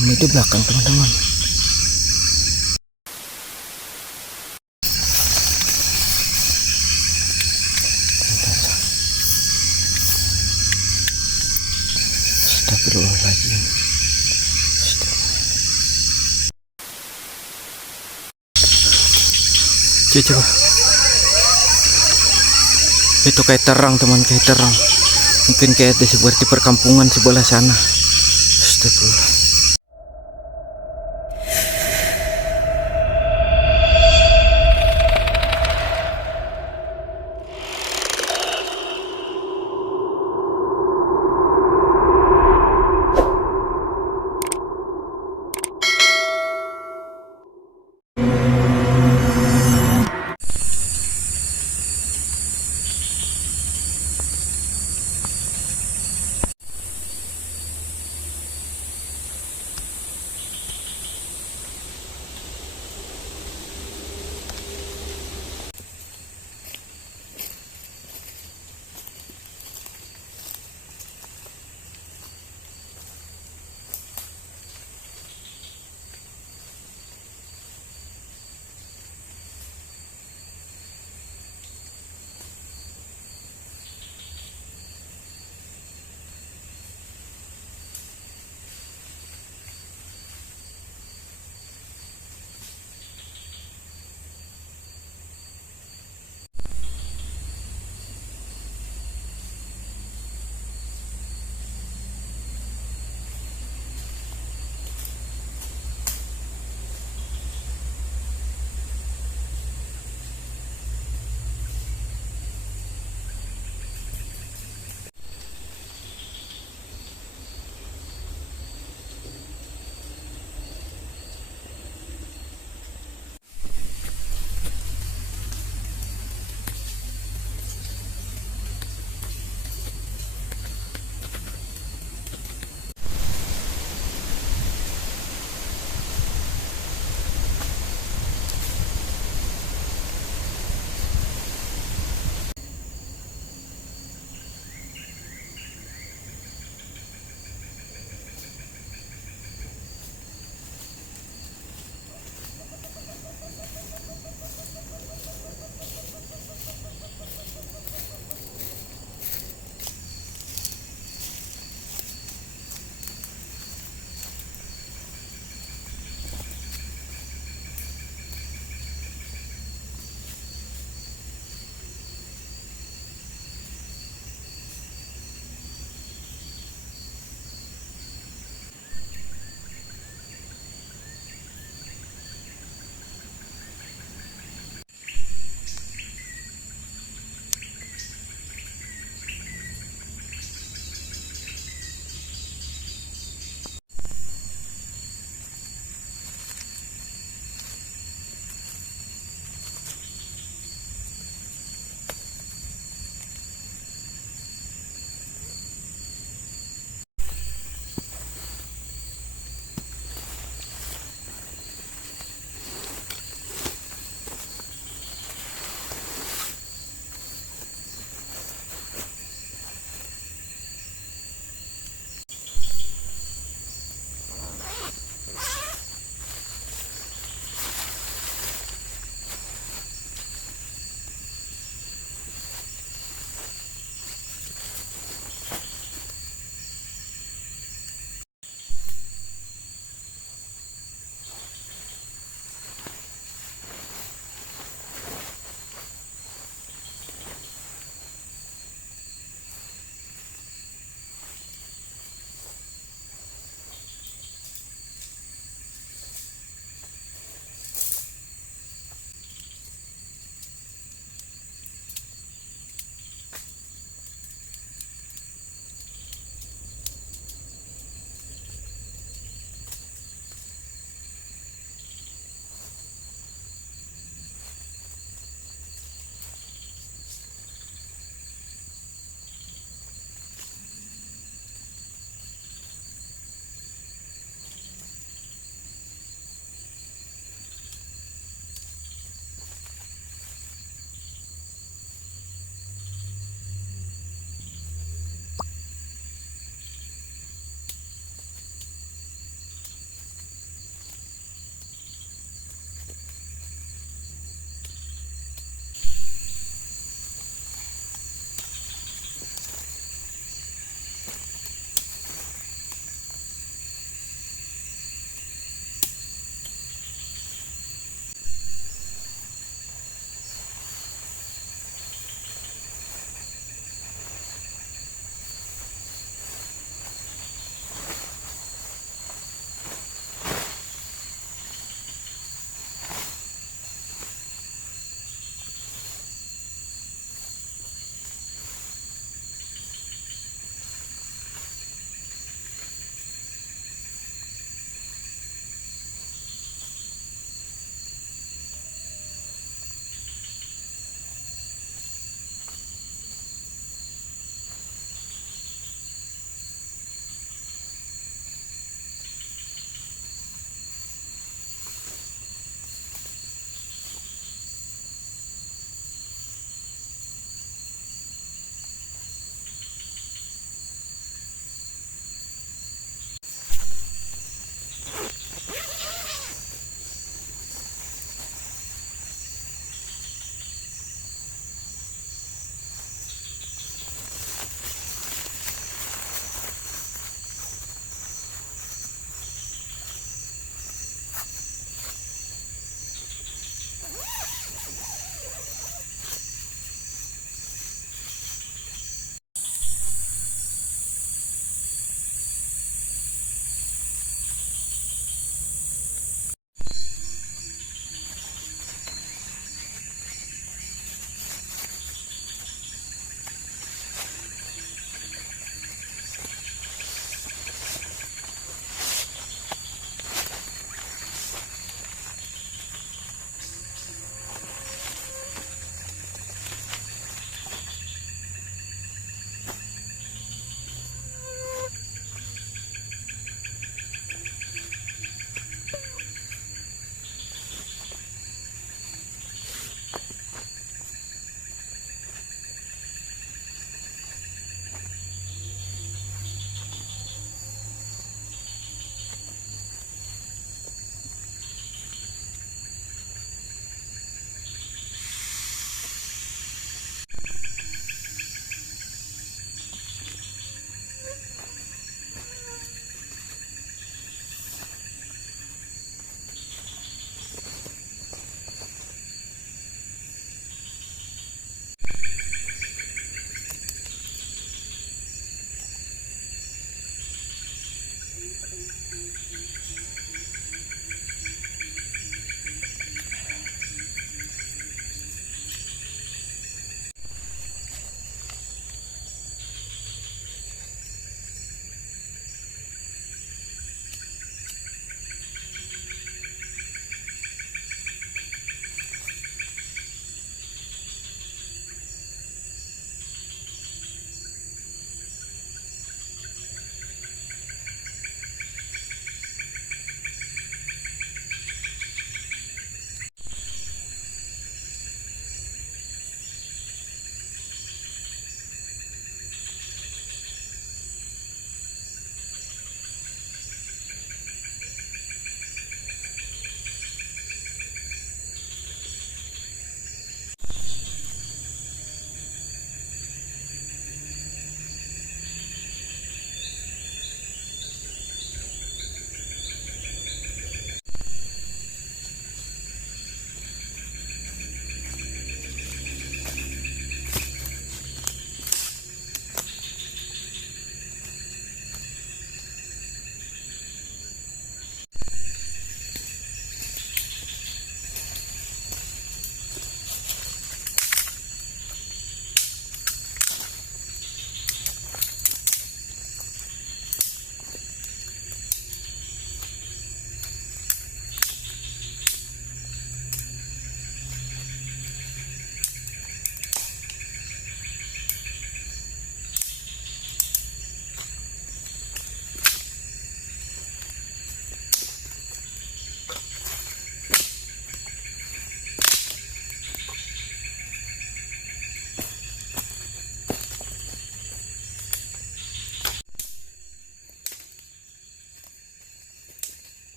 Rame di belakang teman-teman. Astagfirullahaladzim. Coba. Itu kayak terang teman, kayak terang. Mungkin kayak seperti perkampungan sebelah sana. Astagfirullah.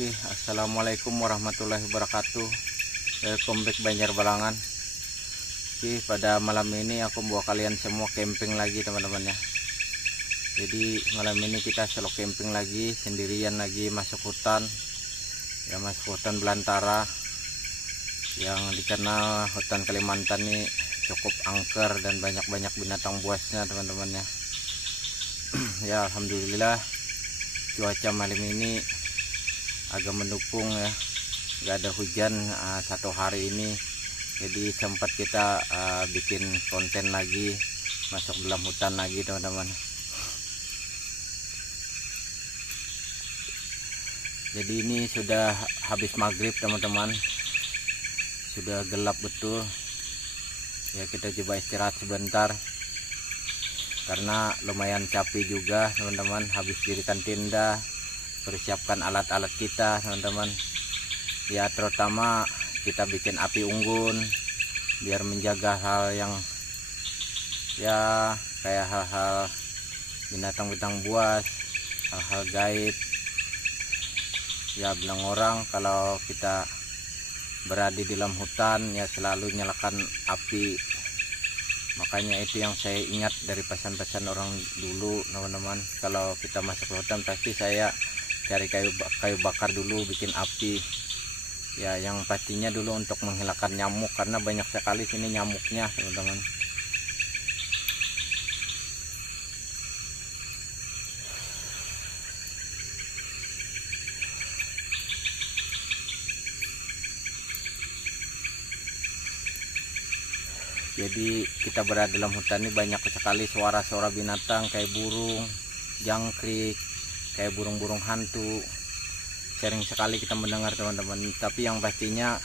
Oke, assalamualaikum warahmatullahi wabarakatuh. Welcome back Banjar Balangan. Oke, pada malam ini aku bawa kalian semua camping lagi teman-teman ya. Jadi malam ini kita solo camping lagi, sendirian lagi masuk hutan. Ya, masuk hutan belantara yang dikenal hutan Kalimantan ini cukup angker dan banyak-banyak binatang buasnya teman-teman ya. Ya, alhamdulillah cuaca malam ini agak mendukung ya, nggak ada hujan satu hari ini, jadi sempat kita bikin konten lagi, masuk dalam hutan lagi teman-teman. Jadi ini sudah habis maghrib teman-teman, sudah gelap betul ya. Kita coba istirahat sebentar karena lumayan capek juga teman-teman, habis dirikan tenda, persiapkan alat-alat kita teman-teman ya, terutama kita bikin api unggun biar menjaga hal yang ya kayak hal-hal binatang-binatang buas, hal-hal gaib ya. Bilang orang kalau kita berada di dalam hutan ya selalu nyalakan api, makanya itu yang saya ingat dari pesan-pesan orang dulu teman-teman. Kalau kita masuk ke hutan pasti saya cari kayu bakar dulu, bikin api ya, yang pastinya dulu untuk menghilangkan nyamuk karena banyak sekali sini nyamuknya teman-teman. Jadi kita berada dalam hutan ini banyak sekali suara-suara binatang kayak burung, jangkrik, kayak burung-burung hantu, sering sekali kita mendengar teman-teman. Tapi yang pastinya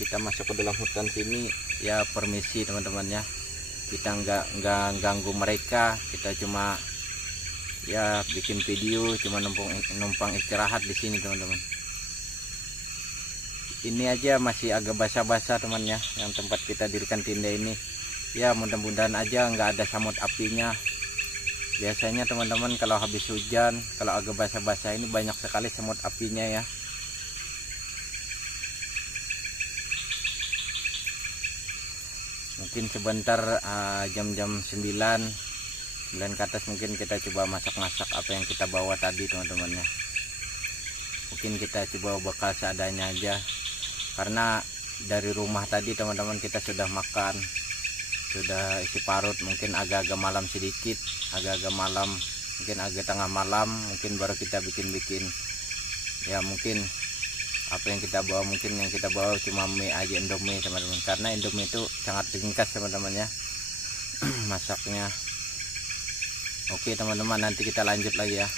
kita masuk ke dalam hutan sini ya permisi teman-teman ya, kita nggak ganggu mereka, kita cuma ya bikin video, cuma numpang istirahat di sini teman-teman. Ini aja masih agak basah-basah teman ya, yang tempat kita dirikan tenda ini ya, mudah-mudahan aja nggak ada samut apinya. Biasanya teman-teman kalau habis hujan, kalau agak basah-basah ini banyak sekali semut apinya ya. Mungkin sebentar jam-jam 9 ke atas mungkin kita coba masak-masak apa yang kita bawa tadi teman-teman ya. Mungkin kita coba bakal seadanya aja, karena dari rumah tadi teman-teman kita sudah makan, sudah isi parut. Mungkin agak-agak malam sedikit, agak-agak malam, mungkin agak tengah malam, mungkin baru kita bikin ya. Mungkin apa yang kita bawa, mungkin yang kita bawa cuma mie aja, Indomie teman-teman, karena Indomie itu sangat ringkas teman-teman ya masaknya. Oke teman-teman, nanti kita lanjut lagi ya.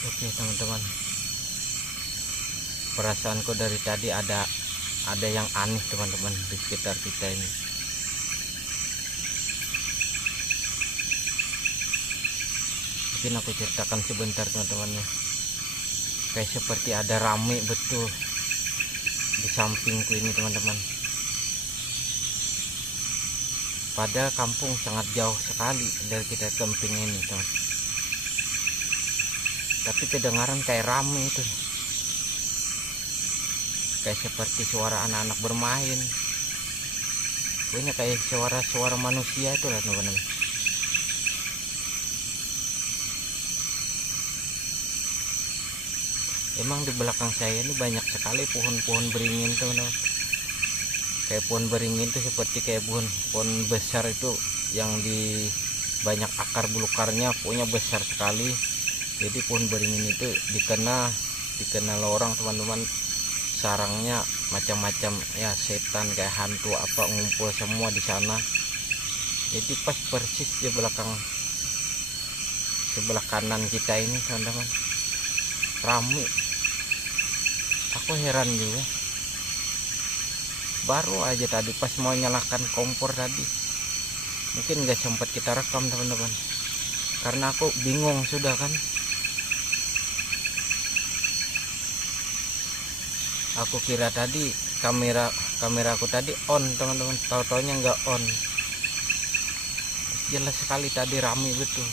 Oke teman-teman, perasaanku dari tadi ada yang aneh teman-teman di sekitar kita ini. Mungkin aku ceritakan sebentar teman-teman ya. Kayak seperti ada rame betul di sampingku ini teman-teman. Pada kampung sangat jauh sekali dari kita camping ini teman. Tapi kedengaran kayak rame itu, kayak seperti suara anak-anak bermain. Pokoknya kayak suara manusia itu lah teman-teman. Emang di belakang saya ini banyak sekali pohon-pohon beringin teman-teman. Kayak pohon beringin itu seperti kayak pohon besar itu yang di banyak akar bulukarnya, pokoknya besar sekali. Jadi pohon beringin itu dikenal orang teman-teman, sarangnya macam-macam ya, setan kayak hantu apa ngumpul semua di sana. Jadi pas persis di belakang sebelah kanan kita ini teman-teman, rame. Aku heran juga, baru aja tadi pas mau nyalakan kompor tadi, mungkin nggak sempat kita rekam teman-teman, karena aku bingung sudah kan. Aku kira tadi kameraku tadi on teman-teman, tahu-taunya nggak on. Jelas sekali tadi rame betul.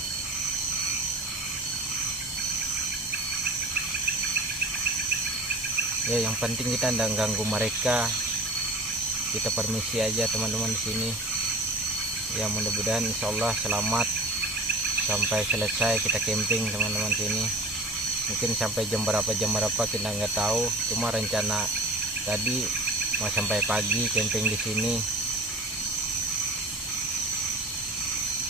Ya yang penting kita nggak ganggu mereka, kita permisi aja teman-teman di sini. Ya mudah-mudahan insyaallah selamat sampai selesai kita camping teman-teman sini. Mungkin sampai jam berapa kita nggak tahu, cuma rencana tadi mau sampai pagi camping di sini.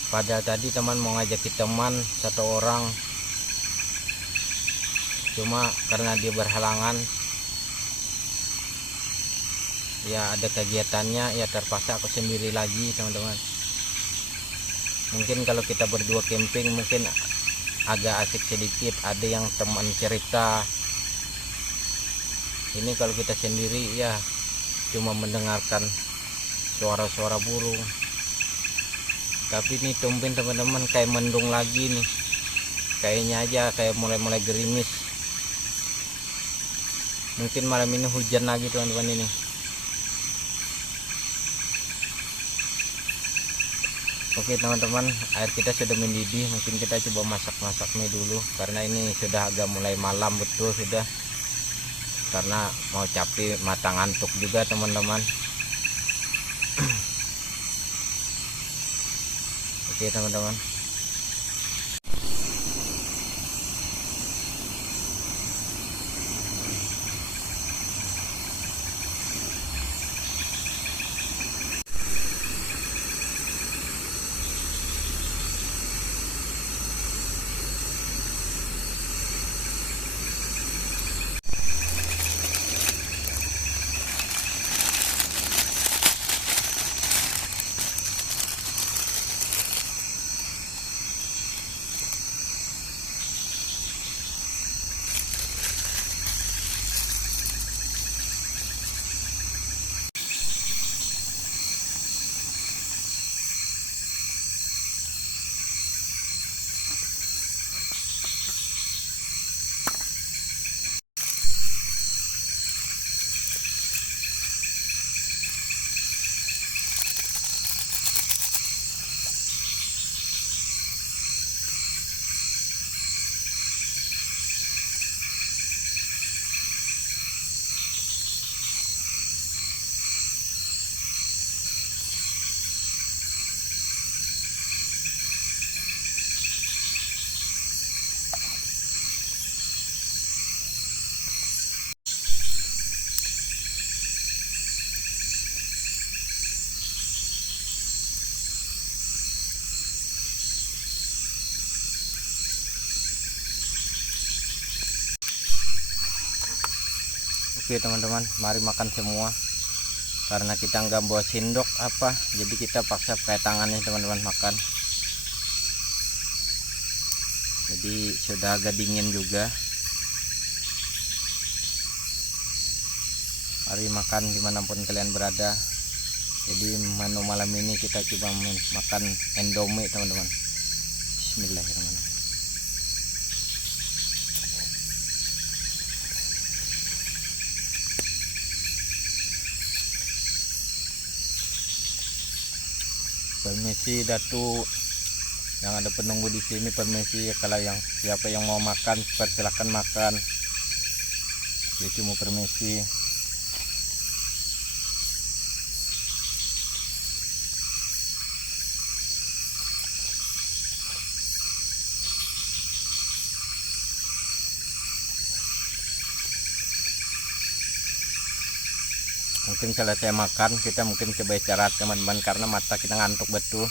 Pada tadi teman mau ngajakin teman satu orang, cuma karena dia berhalangan, ya ada kegiatannya, ya terpaksa aku sendiri lagi teman-teman. Mungkin kalau kita berdua camping mungkin agak asik sedikit, ada yang teman cerita. Ini kalau kita sendiri ya cuma mendengarkan suara-suara burung. Tapi ini tumben teman-teman kayak mendung lagi nih, kayaknya aja kayak mulai gerimis. Mungkin malam ini hujan lagi teman-teman ini. Oke teman-teman, air kita sudah mendidih, mungkin kita coba masak mie dulu, karena ini sudah agak mulai malam betul sudah, karena mau capek mata ngantuk juga teman-teman. Oke teman-teman. Oke teman-teman, mari makan semua. Karena kita nggak bawa sendok apa, jadi kita paksa pakai tangannya teman-teman makan. Jadi sudah agak dingin juga. Mari makan dimanapun kalian berada. Jadi menu malam ini kita coba makan Indomie teman-teman. Bismillahirrahmanirrahim. Permisi Datuk, yang ada penunggu di sini, permisi kalau yang siapa yang mau makan persilakan makan. Jadi mau permisi. Mungkin selesai makan kita mungkin coba istirahat teman-teman, karena mata kita ngantuk betul.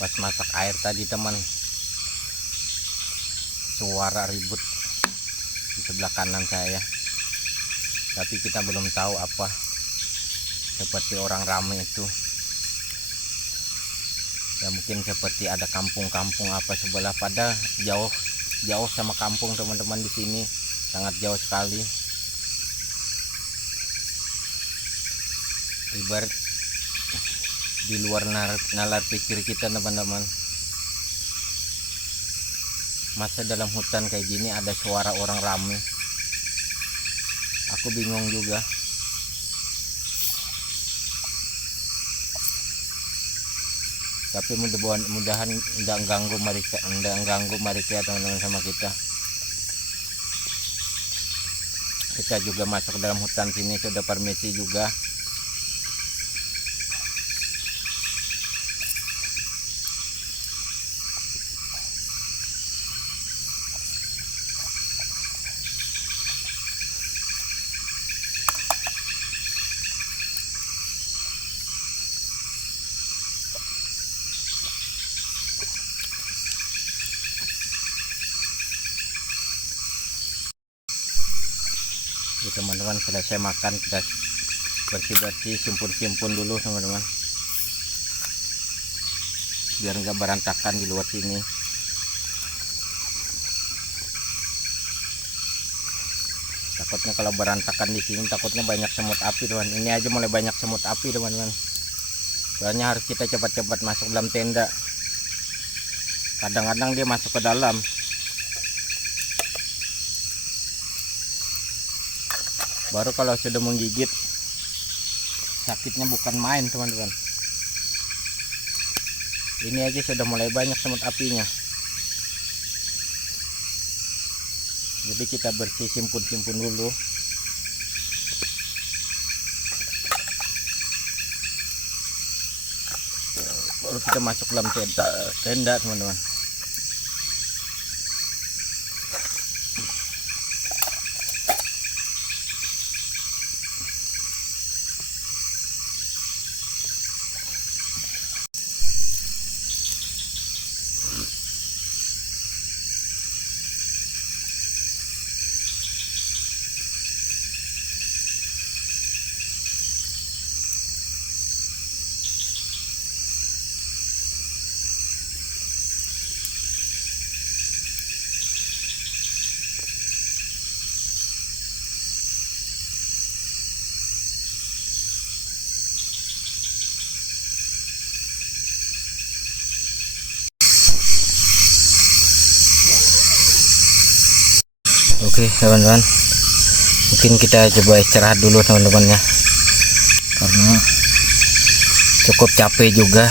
Pas masak air tadi teman, suara ribut di sebelah kanan saya, tapi kita belum tahu apa, seperti orang ramai itu ya, mungkin seperti ada kampung-kampung apa sebelah, pada jauh sama kampung teman-teman. Di sini sangat jauh sekali, ibarat di luar nalar pikir kita teman-teman. Masa dalam hutan kayak gini ada suara orang ramai, aku bingung juga. Tapi mudah-mudahan enggak ganggu mereka teman-teman sama kita. Kita juga masuk dalam hutan sini, sudah permisi juga. Jadi teman-teman, selesai makan kita bersih-bersih, simpun-simpun dulu teman-teman, biar nggak berantakan di luar sini. Takutnya kalau berantakan di sini, takutnya banyak semut api teman. Ini aja mulai banyak semut api teman-teman. Soalnya harus kita cepat-cepat masuk dalam tenda. Kadang-kadang dia masuk ke dalam. Baru kalau sudah menggigit, sakitnya bukan main teman-teman. Ini aja sudah mulai banyak semut apinya. Jadi kita bersih, simpun dulu. Baru kita masuk dalam tenda teman-teman. Oke teman-teman, mungkin kita coba istirahat dulu teman-teman ya, karena cukup capek juga.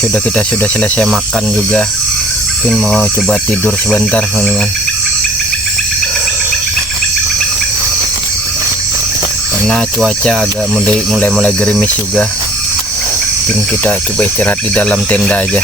Kita sudah selesai makan juga, mungkin mau coba tidur sebentar teman-teman, karena cuaca agak mulai gerimis juga. Mungkin kita coba istirahat di dalam tenda aja.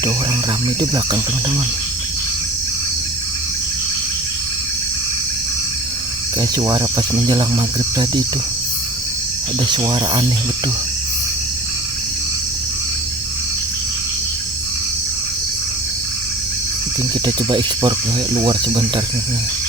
ada orang ramai di belakang teman-teman. Kayak suara pas menjelang maghrib tadi itu. Ada suara aneh betul. Mungkin kita coba ekspor ke luar sebentar teman-teman.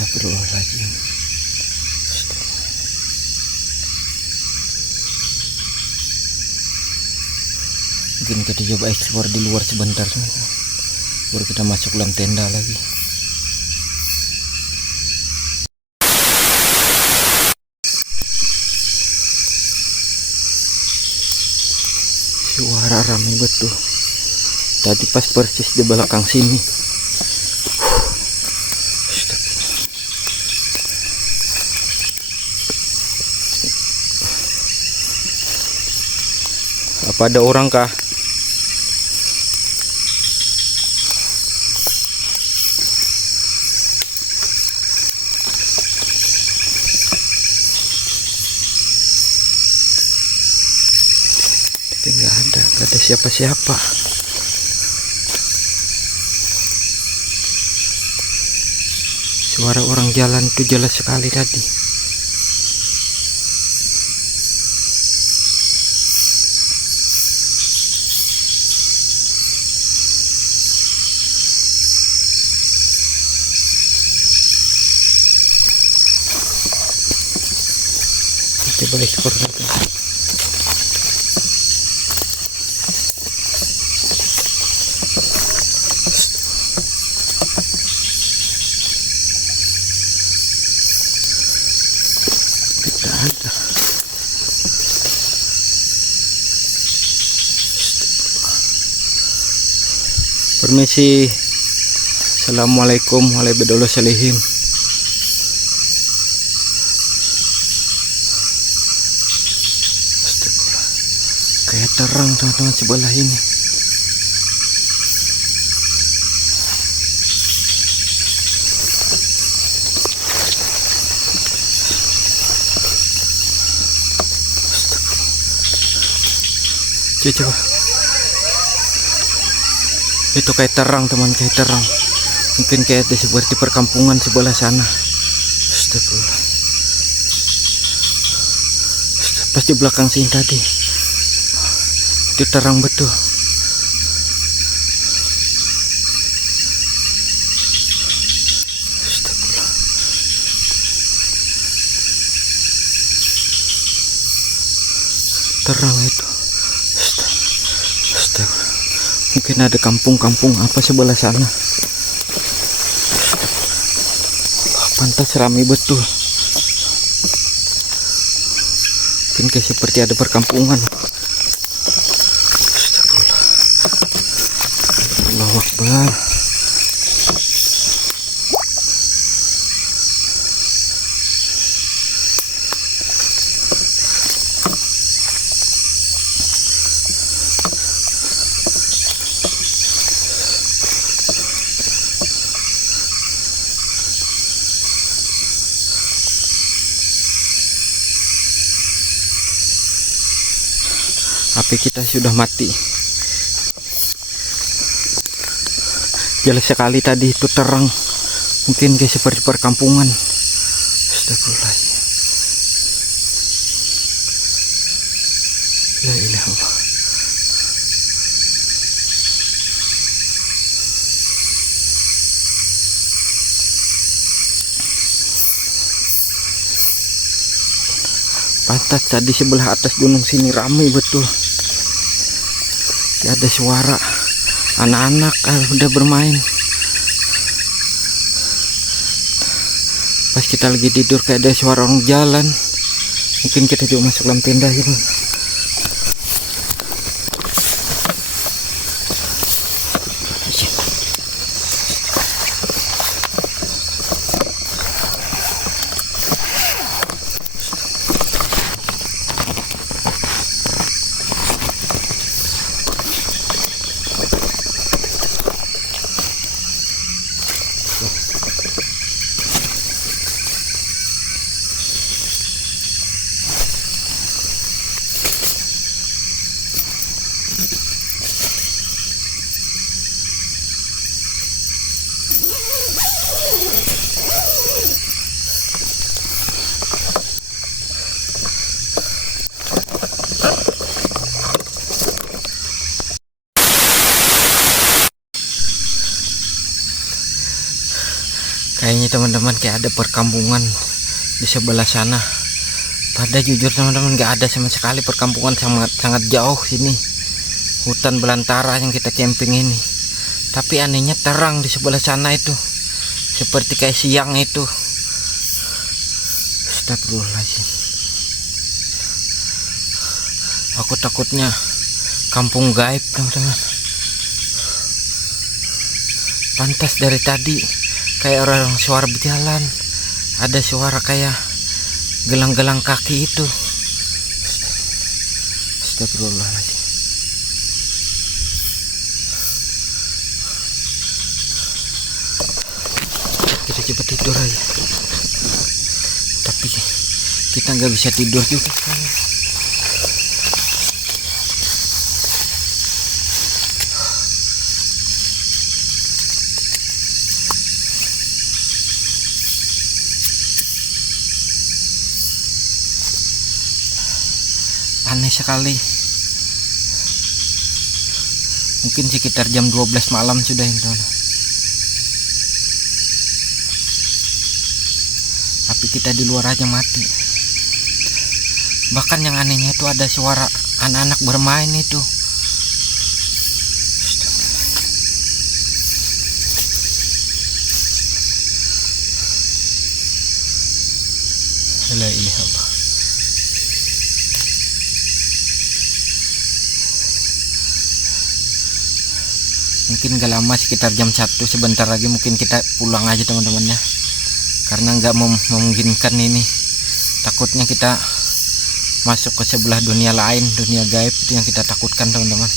Astagfirullahaladzim. Mungkin kita coba ekspor di luar sebentar teman-teman, baru kita masuk dalam tenda lagi. Suara ramai betul tadi pas persis di belakang sini. Apa ada orang kah? Tapi nggak ada siapa-siapa. Suara orang jalan itu jelas sekali tadi. Coba ekspor lagi. Tidak ada. Permisi. Assalamualaikum warahmatullahi wabarakatuh. Kayak terang teman-teman sebelah ini. Coba. Itu kayak terang teman, kayak terang. Mungkin kayak seperti perkampungan sebelah sana. Astagfirullah. Pas di belakang sini tadi. Itu terang betul. Astagfirullah. Terang itu. Astagfirullah. Mungkin ada kampung-kampung apa sebelah sana. Pantas ramai betul. Mungkin kayak seperti ada perkampungan. Allahu Akbar. HP kita sudah mati. Jelas sekali tadi itu terang. Mungkin kayak seperti perkampungan. Astagfirullah. La ilaha illallah. Pantas tadi sebelah atas gunung sini ramai betul. Ada suara anak-anak udah bermain. Pas kita lagi tidur kayak ada suara orang jalan. Mungkin kita juga masuk dalam tenda gitu. Kayaknya teman-teman kayak ada perkampungan di sebelah sana. Pada jujur teman-teman nggak ada sama sekali perkampungan, sangat jauh sini. Hutan belantara yang kita camping ini. Tapi anehnya terang di sebelah sana itu. Seperti kayak siang itu. Astagfirullahaladzim. Aku takutnya kampung gaib teman-teman. Pantas dari tadi kayak orang suara berjalan, ada suara kayak gelang-gelang kaki itu. Astagfirullahaladzim. Kita coba tidur aja, tapi kita nggak bisa tidur juga kan. Aneh sekali. Mungkin sekitar jam 12 malam sudah ini teman. Tapi kita di luar aja mati. Bahkan yang anehnya itu ada suara anak-anak bermain itu. La ilaha illallah. Mungkin gak lama, sekitar jam 1, sebentar lagi mungkin kita pulang aja teman-teman ya, karena nggak memungkinkan ini. Takutnya kita masuk ke sebelah dunia lain, dunia gaib, itu yang kita takutkan teman-teman.